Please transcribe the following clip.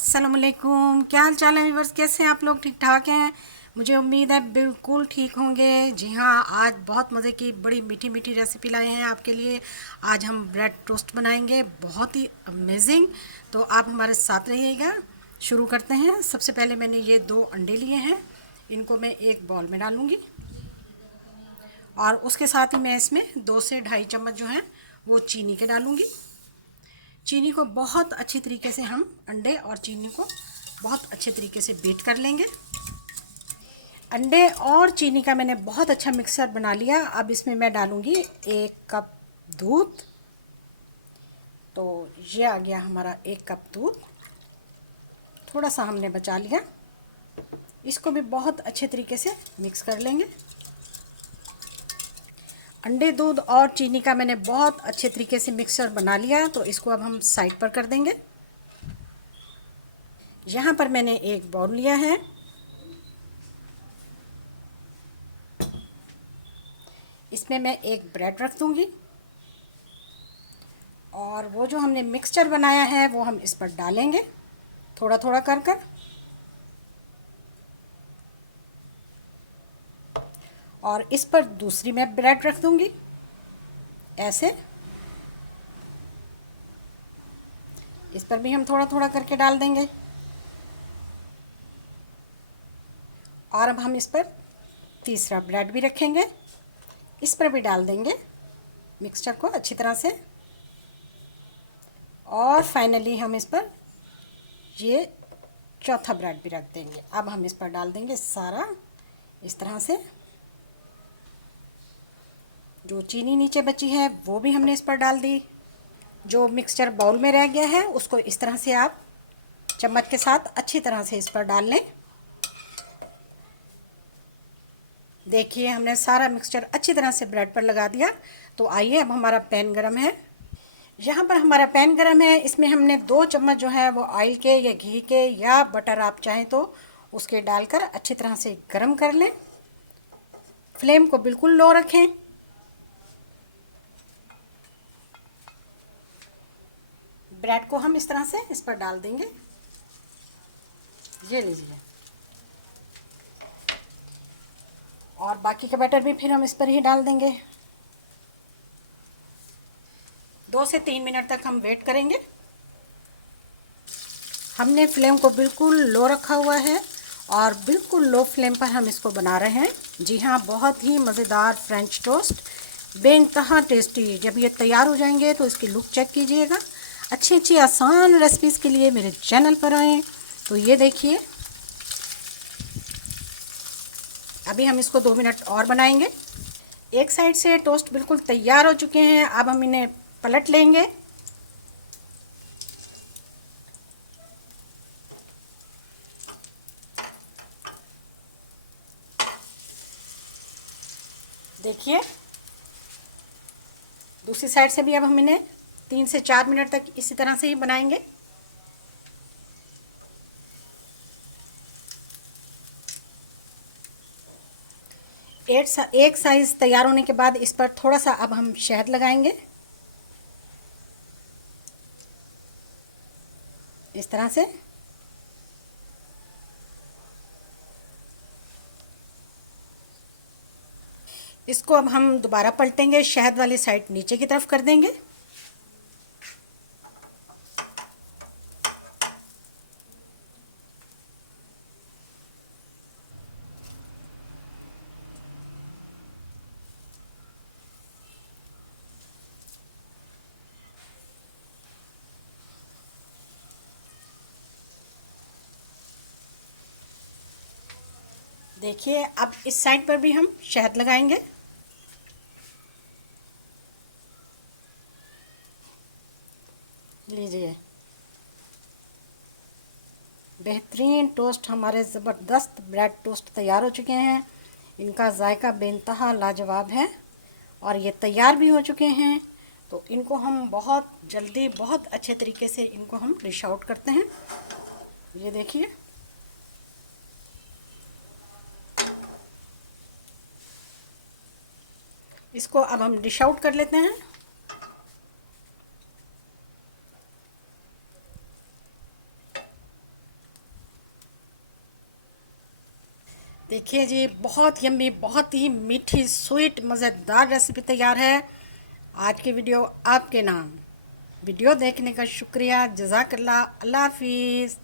अस्सलामुअलैकुम, क्या हाल चाल है व्यूअर्स। कैसे हैं आप लोग? ठीक ठाक हैं? मुझे उम्मीद है बिल्कुल ठीक होंगे। जी हाँ, आज बहुत मज़े की बड़ी मीठी मीठी रेसिपी लाए हैं आपके लिए। आज हम ब्रेड टोस्ट बनाएंगे, बहुत ही अमेजिंग। तो आप हमारे साथ रहिएगा। शुरू करते हैं। सबसे पहले मैंने ये 2 अंडे लिए हैं, इनको मैं एक बाउल में डालूँगी और उसके साथ ही मैं इसमें 2 से ढाई चम्मच जो हैं वो चीनी के डालूँगी। चीनी को बहुत अच्छी तरीके से हम अंडे और चीनी को बहुत अच्छे तरीके से बीट कर लेंगे। अंडे और चीनी का मैंने बहुत अच्छा मिक्सर बना लिया। अब इसमें मैं डालूँगी 1 कप दूध। तो ये आ गया हमारा 1 कप दूध, थोड़ा सा हमने बचा लिया। इसको भी बहुत अच्छे तरीके से मिक्स कर लेंगे। अंडे, दूध और चीनी का मैंने बहुत अच्छे तरीके से मिक्सर बना लिया। तो इसको अब हम साइड पर कर देंगे। यहाँ पर मैंने एक बाउल लिया है, इसमें मैं एक ब्रेड रख दूँगी और वो जो हमने मिक्सचर बनाया है वो हम इस पर डालेंगे, थोड़ा थोड़ा कर कर। और इस पर दूसरी मैं ब्रेड रख दूँगी ऐसे। इस पर भी हम थोड़ा थोड़ा करके डाल देंगे। और अब हम इस पर तीसरा ब्रेड भी रखेंगे, इस पर भी डाल देंगे मिक्सचर को अच्छी तरह से। और फाइनली हम इस पर ये चौथा ब्रेड भी रख देंगे। अब हम इस पर डाल देंगे सारा इस तरह से। जो चीनी नीचे बची है वो भी हमने इस पर डाल दी। जो मिक्सचर बाउल में रह गया है उसको इस तरह से आप चम्मच के साथ अच्छी तरह से इस पर डाल लें। देखिए, हमने सारा मिक्सचर अच्छी तरह से ब्रेड पर लगा दिया। तो आइए, अब हमारा पैन गरम है। यहाँ पर हमारा पैन गरम है, इसमें हमने 2 चम्मच जो है वो ऑयल के या घी के या बटर आप चाहें तो उसके डालकर अच्छी तरह से गरम कर लें। फ्लेम को बिल्कुल लो रखें। ब्रेड को हम इस तरह से इस पर डाल देंगे। ये लीजिए। और बाकी का बैटर भी फिर हम इस पर ही डाल देंगे। 2 से 3 मिनट तक हम वेट करेंगे। हमने फ्लेम को बिल्कुल लो रखा हुआ है और बिल्कुल लो फ्लेम पर हम इसको बना रहे हैं। जी हाँ, बहुत ही मज़ेदार फ्रेंच टोस्ट, बेइंतहा टेस्टी। जब ये तैयार हो जाएंगे तो इसकी लुक चेक कीजिएगा। अच्छी अच्छी आसान रेसिपीज़ के लिए मेरे चैनल पर आएँ। तो ये देखिए, अभी हम इसको 2 मिनट और बनाएंगे। एक साइड से टोस्ट बिल्कुल तैयार हो चुके हैं। अब हम इन्हें पलट लेंगे। देखिए, दूसरी साइड से भी अब हम इन्हें 3 से 4 मिनट तक इसी तरह से ही बनाएंगे। एक साइज़ तैयार होने के बाद इस पर थोड़ा सा अब हम शहद लगाएंगे इस तरह से। इसको अब हम दोबारा पलटेंगे, शहद वाली साइड नीचे की तरफ कर देंगे। देखिए, अब इस साइड पर भी हम शहद लगाएंगे। लीजिए, बेहतरीन टोस्ट, हमारे ज़बरदस्त ब्रेड टोस्ट तैयार हो चुके हैं। इनका जायका बेइंतहा लाजवाब है और ये तैयार भी हो चुके हैं। तो इनको हम बहुत जल्दी बहुत अच्छे तरीके से इनको हम डिश आउट करते हैं। ये देखिए, इसको अब हम डिश आउट कर लेते हैं। देखिए जी, बहुत यम्मी, बहुत ही मीठी स्वीट मज़ेदार रेसिपी तैयार है। आज की वीडियो आपके नाम। वीडियो देखने का शुक्रिया। जज़ाकल्लाह। अल्लाह हाफिज़।